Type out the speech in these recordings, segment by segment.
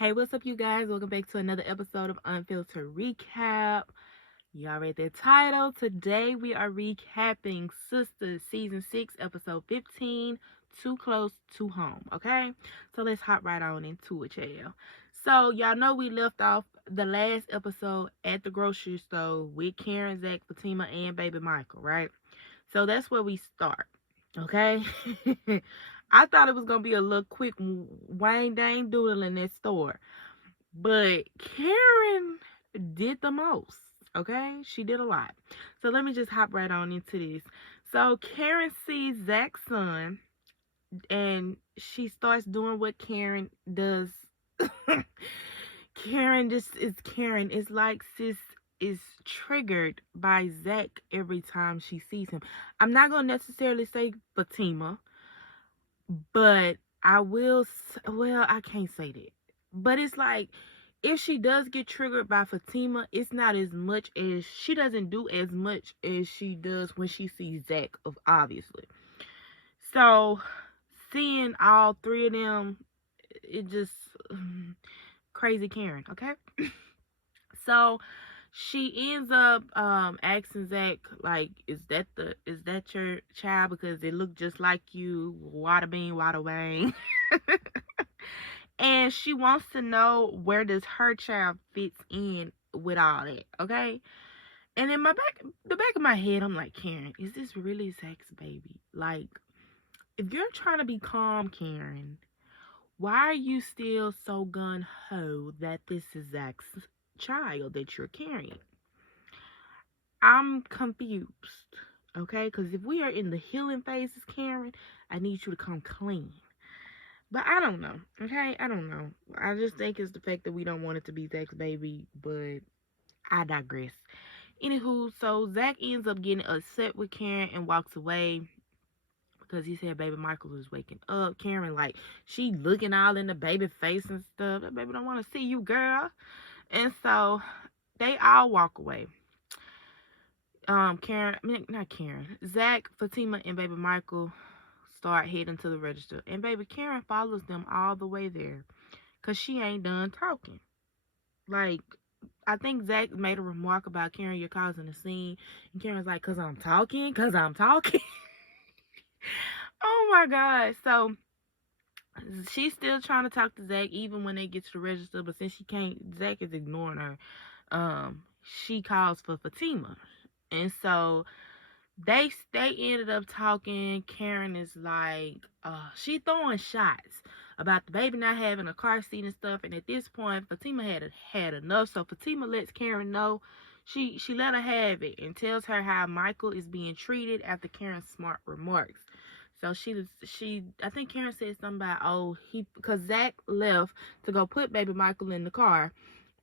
Hey, what's up, you guys? Welcome back to another episode of Unfiltered Recap. Y'all read the title. Today we are recapping Sistas Season 6, Episode 15, Too Close to Home. Okay? So let's hop right on into it, y'all. So, y'all know we left off the last episode at the grocery store with Karen, Zach, Fatima, and baby Michael, right? So that's where we start. Okay? I thought it was going to be a little quick Wayne Dang doodle in that store. But Karen did the most. Okay? She did a lot. So let me just hop right on into this. So Karen sees Zach's son and she starts doing what Karen does. Karen just is Karen. It's like sis is triggered by Zach every time she sees him. I'm not gonna necessarily say Fatima, but I will. Well, I can't say that. But it's like if she does get triggered by Fatima, it's not as much as she doesn't do as much as she does when she sees Zach, of obviously. So seeing all three of them, it just crazy Karen. Okay, so she ends up asking Zach, like, is that your child? Because it looked just like you, water bean, water wang. And she wants to know where does her child fits in with all that, okay? And in the back of my head, I'm like, Karen, is this really Zach's baby? Like, if you're trying to be calm, Karen, why are you still so gun ho that this is Zach's child that you're carrying? I'm confused, okay? Because if we are in the healing phases, Karen, I need you to come clean. But I don't know, okay? I don't know. I just think it's the fact that we don't want it to be Zach's baby, but I digress. Anywho, so Zach ends up getting upset with Karen and walks away because he said baby Michael is waking up. Karen, like, she looking all in the baby face and stuff. That baby don't want to see you, girl. And so they all walk away. Karen, I mean, not Karen, Zach, Fatima, and baby Michael start heading to the register. And baby Karen follows them all the way there because she ain't done talking. Like, I think Zach made a remark about Karen, you're causing a scene. And Karen's like, because I'm talking, because I'm talking. Oh my God. So she's still trying to talk to Zach even when they get to the register. But since she can't, Zach is ignoring her. She calls for Fatima. And so they ended up talking. Karen is like, she throwing shots about the baby not having a car seat and stuff. And at this point, Fatima had enough. So Fatima lets Karen know. She let her have it and tells her how Michael is being treated after Karen's smart remarks. So she I think Karen said something about, because Zach left to go put baby Michael in the car.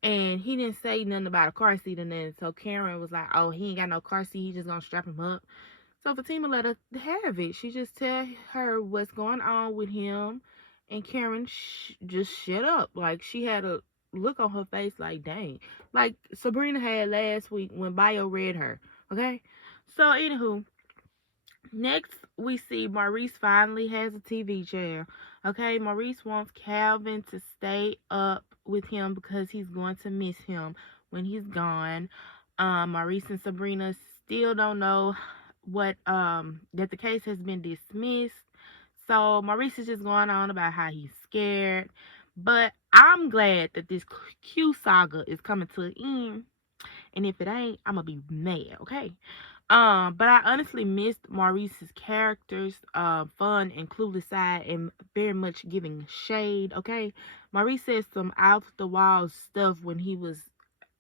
And he didn't say nothing about a car seat, and then so Karen was like, oh, he ain't got no car seat, he just gonna strap him up. So Fatima let her have it. She just tell her what's going on with him, and Karen just shut up. Like, she had a look on her face like, dang. Like Sabrina had last week when Bio read her. Okay? So, anywho, next we see Maurice finally has a TV chair. Okay? Maurice wants Calvin to stay up with him because he's going to miss him when he's gone. Maurice and Sabrina still don't know that the case has been dismissed. So Maurice is just going on about how he's scared. But I'm glad that this Q saga is coming to an end. And if it ain't, I'm gonna be mad, okay? But I honestly missed Maurice's character's fun and clueless side and very much giving shade, okay? Maurice said some off the wall stuff when he was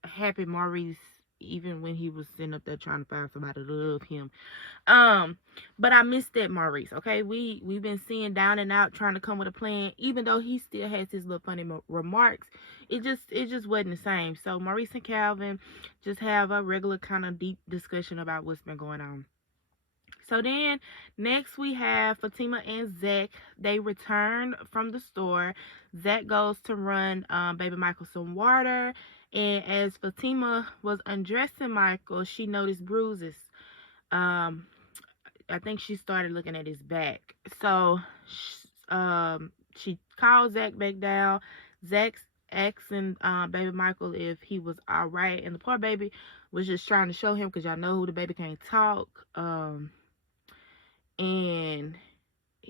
happy Maurice, even when he was sitting up there trying to find somebody to love him. But I missed that Maurice. Okay, we've been seeing down and out trying to come with a plan, even though he still has his little funny remarks. It just wasn't the same. So Maurice and Calvin just have a regular kind of deep discussion about what's been going on. So then next we have Fatima and Zach. They return from the store. Zach goes to run baby Michael some water. And as Fatima was undressing Michael, she noticed bruises. Um, I think she started looking at his back. So she calls Zach back down. Zach asking baby Michael if he was all right, and the poor baby was just trying to show him, because y'all know who the baby can't talk, and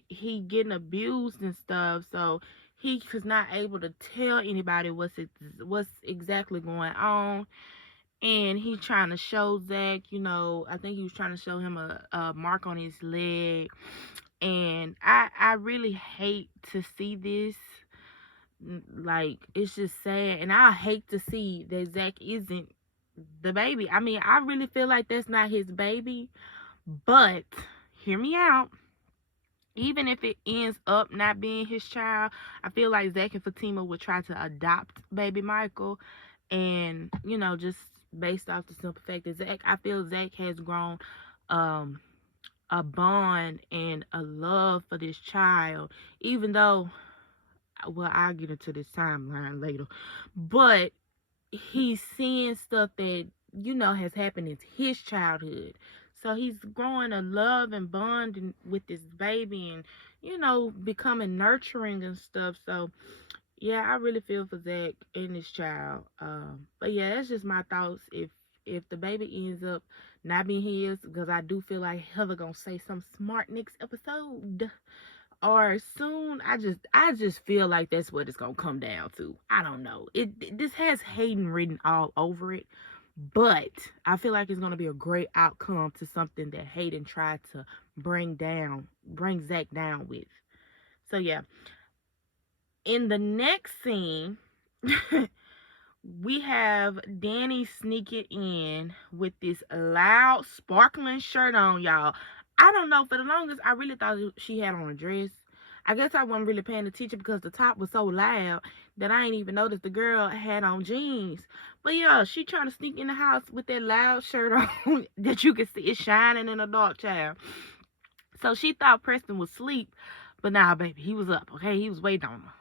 he getting abused and stuff, so he was not able to tell anybody what's exactly going on. And he's trying to show Zach, I think he was trying to show him a mark on his leg. And I really hate to see this. Like, it's just sad. And I hate to see that Zach isn't the baby. I mean, I really feel like that's not his baby. But, hear me out. Even if it ends up not being his child, I feel like Zach and Fatima would try to adopt baby Michael. And, just based off the simple fact that I feel Zach has grown a bond and a love for this child, even though, well, I'll get into this timeline later, but he's seeing stuff that, has happened in his childhood. So he's growing a love and bonding with this baby and, becoming nurturing and stuff. So, yeah, I really feel for Zach and his child. But yeah, that's just my thoughts. If the baby ends up not being his, because I do feel like Heather gonna say something smart next episode or soon. I just feel like that's what it's gonna come down to. I don't know. This has Hayden written all over it, but I feel like it's gonna be a great outcome to something that Hayden tried to bring Zach down with. So yeah. In the next scene, we have Danny sneaking in with this loud, sparkling shirt on, y'all. I don't know. For the longest, I really thought she had on a dress. I guess I wasn't really paying attention because the top was so loud that I ain't even noticed the girl had on jeans. But yeah, she trying to sneak in the house with that loud shirt on that you can see is shining in the dark, child. So she thought Preston was asleep, but nah, baby, he was up, okay? He was waiting on her.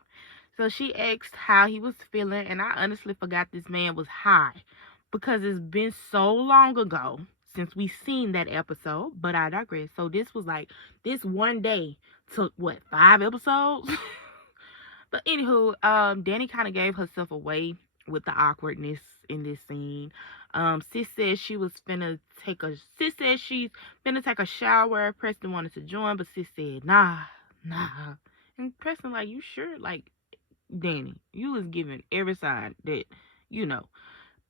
So she asked how he was feeling, and I honestly forgot this man was high because it's been so long ago since we seen that episode, but I digress. So this one day took, what, 5 episodes? But anywho, Danny kind of gave herself away with the awkwardness in this scene. Sis said she's finna take a shower. Preston wanted to join, but sis said, nah. And Preston like, you sure? Like, Danny, you was giving every sign that, you know.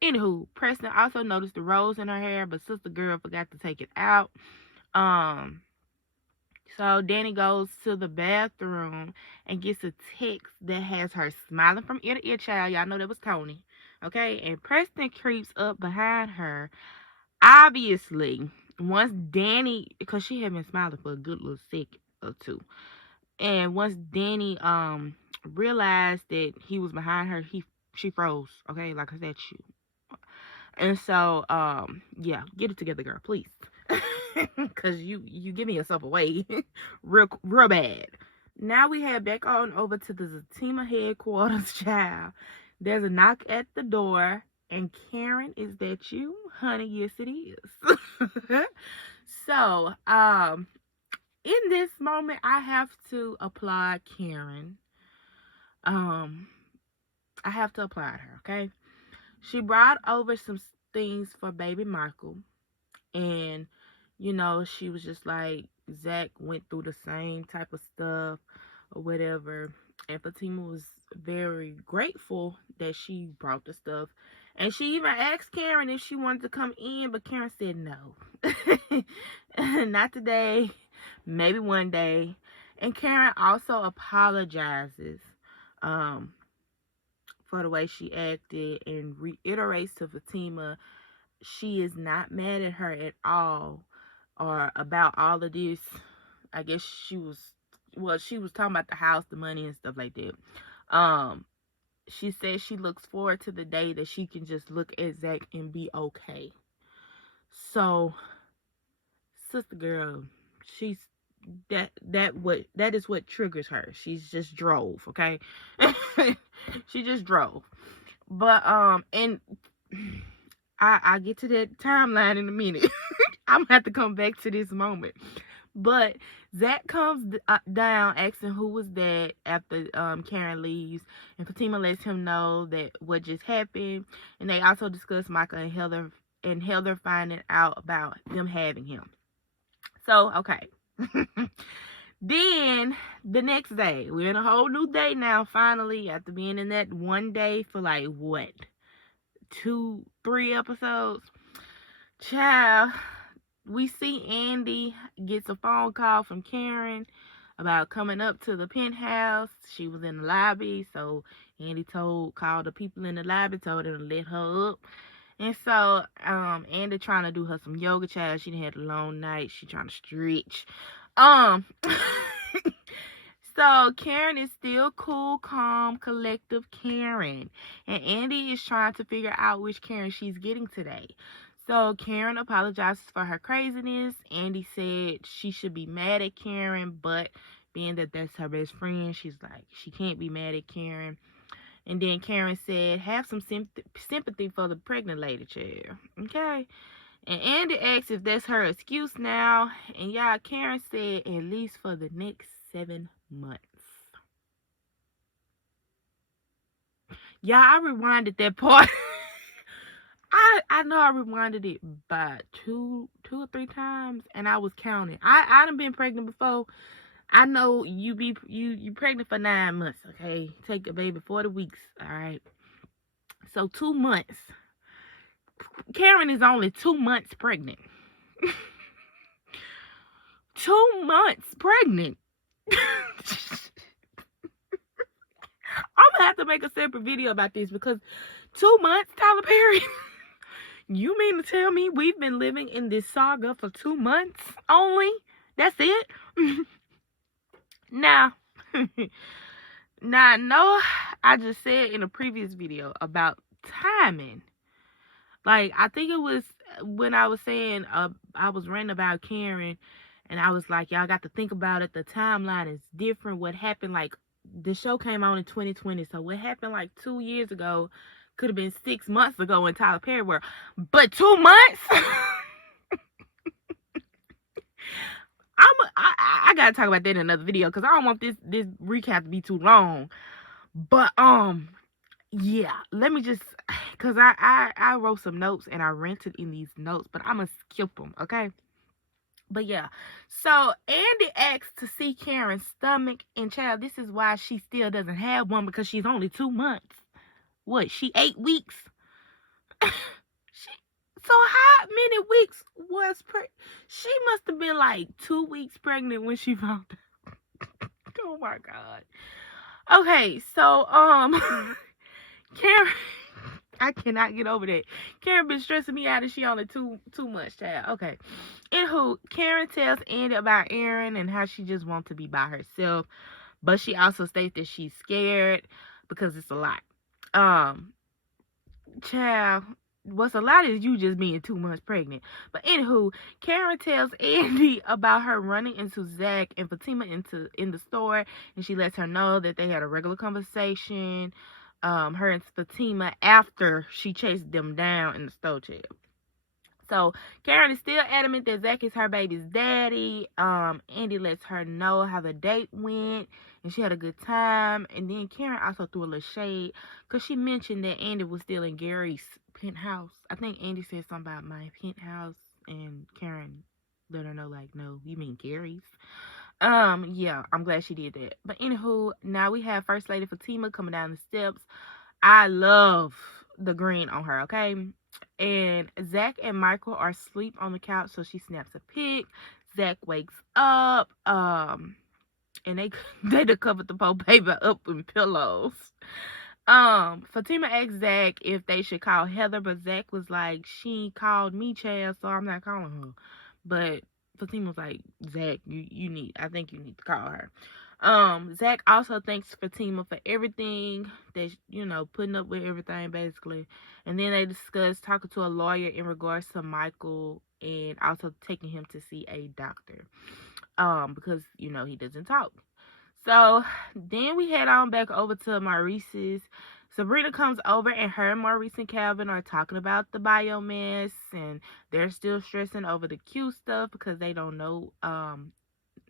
Anywho, Preston also noticed the rose in her hair, but sister girl forgot to take it out. So Danny goes to the bathroom and gets a text that has her smiling from ear to ear, child. Y'all know that was Tony. Okay? And Preston creeps up behind her. Obviously, once Danny, because she had been smiling for a good little second or two. And once Danny realized that he was behind her, she froze. Okay? Like I said, she. And so, yeah, get it together, girl, please. Cause you giving yourself away real bad. Now we head back on over to the Zatima headquarters, child. There's a knock at the door, and Karen, is that you? Honey, yes it is. So, in this moment, I have to applaud Karen. I have to applaud her, okay? She brought over some things for baby Michael. And, she was just like, Zach went through the same type of stuff or whatever. And Fatima was very grateful that she brought the stuff. And she even asked Karen if she wanted to come in, but Karen said no. Not today. Maybe one day. And Karen also apologizes for the way she acted and reiterates to Fatima she is not mad at her at all or about all of this. I guess she was talking about the house, the money and stuff like that. She says she looks forward to the day that she can just look at Zach and be okay. So, sister girl, she's that is what triggers her. She's just drove, okay? She just drove. But and I get to that timeline in a minute. I'm gonna have to come back to this moment. But Zach comes down asking who was that after Karen leaves, and Fatima lets him know that what just happened, and they also discuss Michael and Heather finding out about them having him. So okay. Then the next day, we're in a whole new day now. Finally, after being in that one day for like what, 3 episodes, child. We see Andy gets a phone call from Karen about coming up to the penthouse. She was in the lobby, so Andy called the people in the lobby, told them to let her up. And so, Andy trying to do her some yoga, child. She done had a long night. She trying to stretch. Um, so Karen is still cool, calm, collective Karen, and Andy is trying to figure out which Karen she's getting today. So Karen apologizes for her craziness. Andy said she should be mad at Karen, but being that that's her best friend, she's like she can't be mad at Karen. And then Karen said, "Have some sympathy for the pregnant lady, child." Okay. And Andy asked if that's her excuse now. And y'all, Karen said at least for the next 7 months. Yeah, I rewinded that part. I know I rewinded it by two or three times, and I was counting. I done been pregnant before. I know you pregnant for 9 months. Okay, take a baby 40 weeks. All right, so 2 months. Karen is only 2 months pregnant. 2 months pregnant. I'm gonna have to make a separate video about this because 2 months, Tyler Perry. You mean to tell me we've been living in this saga for 2 months only? That's it? Now, now I know I just said in a previous video about timing. Like, I think it was when I was saying I was ranting about Karen, and I was like, y'all got to think about it. The timeline is different. What happened, like, the show came on in 2020, so what happened like 2 years ago could have been 6 months ago in Tyler Perry world, but 2 months. I gotta talk about that in another video because I don't want this recap to be too long. But yeah, let me just because I wrote some notes and I rented in these notes, but I'm gonna skip them, okay? But yeah, so Andy asked to see Karen's stomach, and child, this is why she still doesn't have one because she's only 2 months. What? She 8 weeks. she, so how many weeks was she must have been like 2 weeks pregnant when she found out. Oh my god. Okay, so Karen, I cannot get over that. Karen been stressing me out and she only too much, child. Okay. Anywho, Karen tells Andy about Aaron and how she just wants to be by herself, but she also states that she's scared because it's a lot. Child, what's a lot is you just being 2 months pregnant. But anywho, Karen tells Andy about her running into Zach and Fatima in the store, and she lets her know that they had a regular conversation, her and Fatima, after she chased them down in the store, child. So Karen is still adamant that Zach is her baby's daddy. Andy lets her know how the date went and she had a good time. And then Karen also threw a little shade because she mentioned that Andy was still in Gary's penthouse. I think Andy said something about my penthouse, and Karen let her know, like, no, you mean Gary's. Yeah, I'm glad she did that. But anywho, now we have First Lady Fatima coming down the steps. I love the green on her, okay? And Zach and Michael are asleep on the couch, so she snaps a pic. Zach wakes up, and they they covered the poor baby up in pillows. Fatima asked Zach if they should call Heather, but Zach was like, she called me, child, so I'm not calling her. But Fatima was like, Zach, I think you need to call her. Zach also thanks Fatima for everything, that, putting up with everything basically. And then they discuss talking to a lawyer in regards to Michael and also taking him to see a doctor. Because, he doesn't talk. So then we head on back over to Maurice's. Sabrina comes over and her and Maurice and Calvin are talking about the biomass, and they're still stressing over the Q stuff because they don't know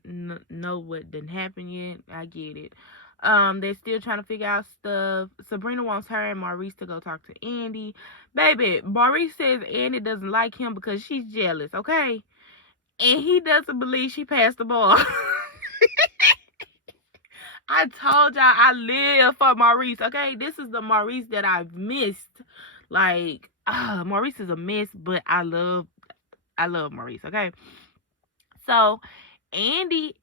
know what didn't happen yet. I get it. They're still trying to figure out stuff. Sabrina wants her and Maurice to go talk to Andy. Baby, Maurice says Andy doesn't like him because she's jealous, okay? And he doesn't believe she passed the ball. I told y'all I live for Maurice, okay? This is the Maurice that I've missed. Like, Maurice is a mess, but I love Maurice, okay? So Andy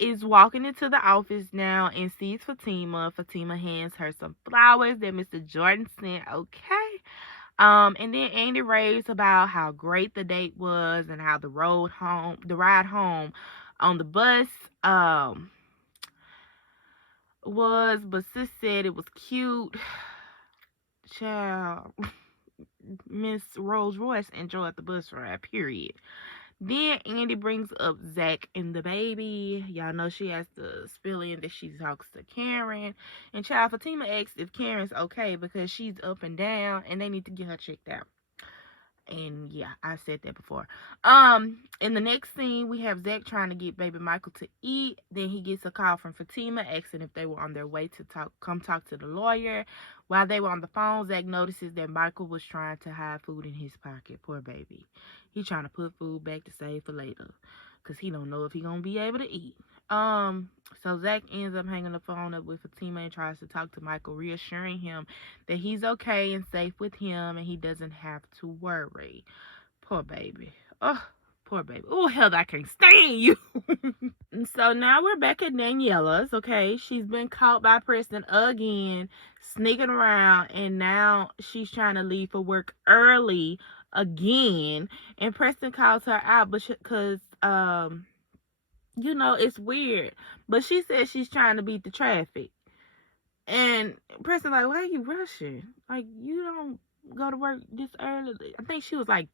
is walking into the office now and sees Fatima. Fatima hands her some flowers that Mr. Jordan sent, okay? And then Andy raves about how great the date was and how the ride home on the bus was, but sis said it was cute. Child, Miss Rolls Royce enjoyed the bus ride, period. Then Andy brings up Zach and the baby. Y'all know she has to spill in that she talks to Karen. And child, Fatima asks if Karen's okay because she's up and down and they need to get her checked out. And yeah, I said that before. In the next scene, we have Zach trying to get baby Michael to eat. Then he gets a call from Fatima asking if they were on their way to come talk to the lawyer. While they were on the phone, Zach notices that Michael was trying to hide food in his pocket. Poor baby. He's trying to put food back to save for later, cause he don't know if he gonna be able to eat. So Zach ends up hanging the phone up with Fatima and tries to talk to Michael, reassuring him that he's okay and safe with him and he doesn't have to worry. Poor baby. Oh, poor baby. Oh, hell, I can't stand you. So now we're back at Daniela's, okay? She's been caught by Preston again, sneaking around, and now she's trying to leave for work early again. And Preston calls her out because, it's weird. But she says she's trying to beat the traffic. And Preston like, why are you rushing? Like, you don't go to work this early. I think she was like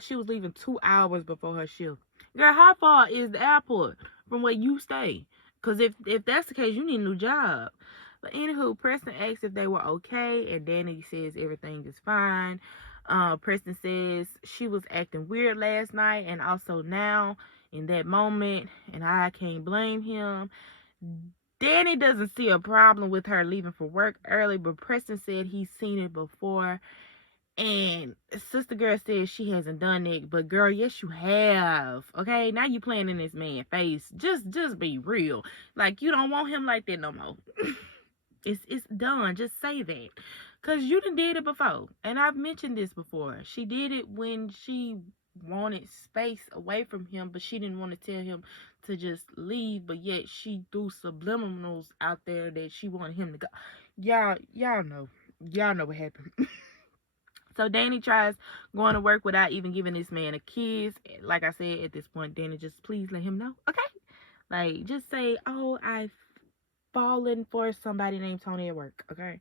she was leaving 2 hours before her shift. Girl, how far is the airport from where you stay? Because if that's the case, you need a new job. But anywho, Preston asks if they were okay, and Danny says everything is fine. Preston says she was acting weird last night and also now in that moment, and I can't blame him. Danny doesn't see a problem with her leaving for work early, but Preston said he's seen it before. And Sister Girl says she hasn't done it, but girl, yes you have. Okay, now you playing in this man's face. Just be real. Like, you don't want him like that no more. It's done. Just say that. Cause you done did it before. And I've mentioned this before. She did it when she wanted space away from him, but she didn't want to tell him to just leave, but yet she threw subliminals out there that she wanted him to go. Y'all know. Y'all know what happened. So Danny tries going to work without even giving this man a kiss. Like I said, at this point, Danny, just please let him know. Okay? Like, just say, oh, I've fallen for somebody named Tony at work. Okay?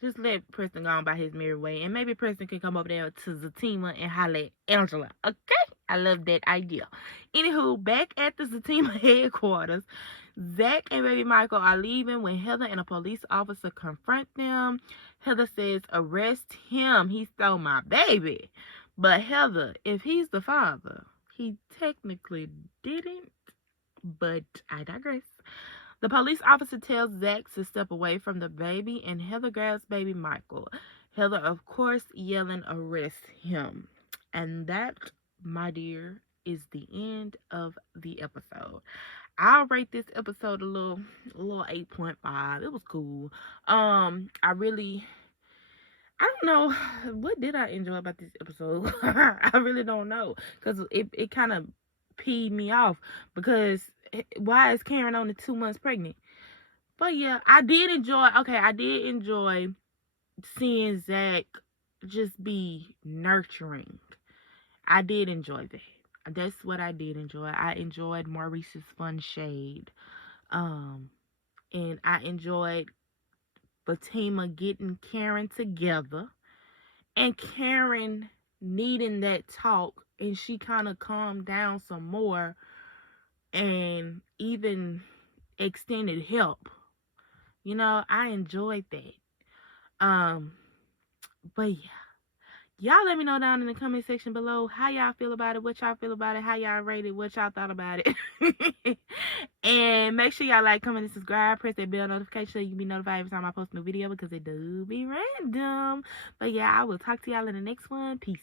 Just let Preston go on by his merry way. And maybe Preston can come over there to Zatima and holler at Angela. Okay? I love that idea. Anywho, back at the Zatima headquarters, Zach and baby Michael are leaving when Heather and a police officer confront them. Heather says, arrest him. He stole my baby. But Heather, if he's the father, he technically didn't. But I digress. The police officer tells Zach to step away from the baby, and Heather grabs baby Michael. Heather, of course, yelling, arrest him. And that, my dear, is the end of the episode. I'll rate this episode a little 8.5. It was cool. I don't know, what did I enjoy about this episode? I really don't know, because it kind of peed me off, because why is Karen only 2 months pregnant? But yeah, I did enjoy seeing Zach just be nurturing. I did enjoy that. That's what I did enjoy. I enjoyed Maurice's fun shade. And I enjoyed Fatima getting Karen together and Karen needing that talk, and she kind of calmed down some more and even extended help. I enjoyed that. But yeah, Y'all let me know down in the comment section below how y'all feel about it, what y'all feel about it, how y'all rate it, what y'all thought about it. And make sure y'all like, comment, and subscribe. Press that bell notification so you can be notified every time I post a new video because it do be random. But yeah, I will talk to y'all in the next one. Peace.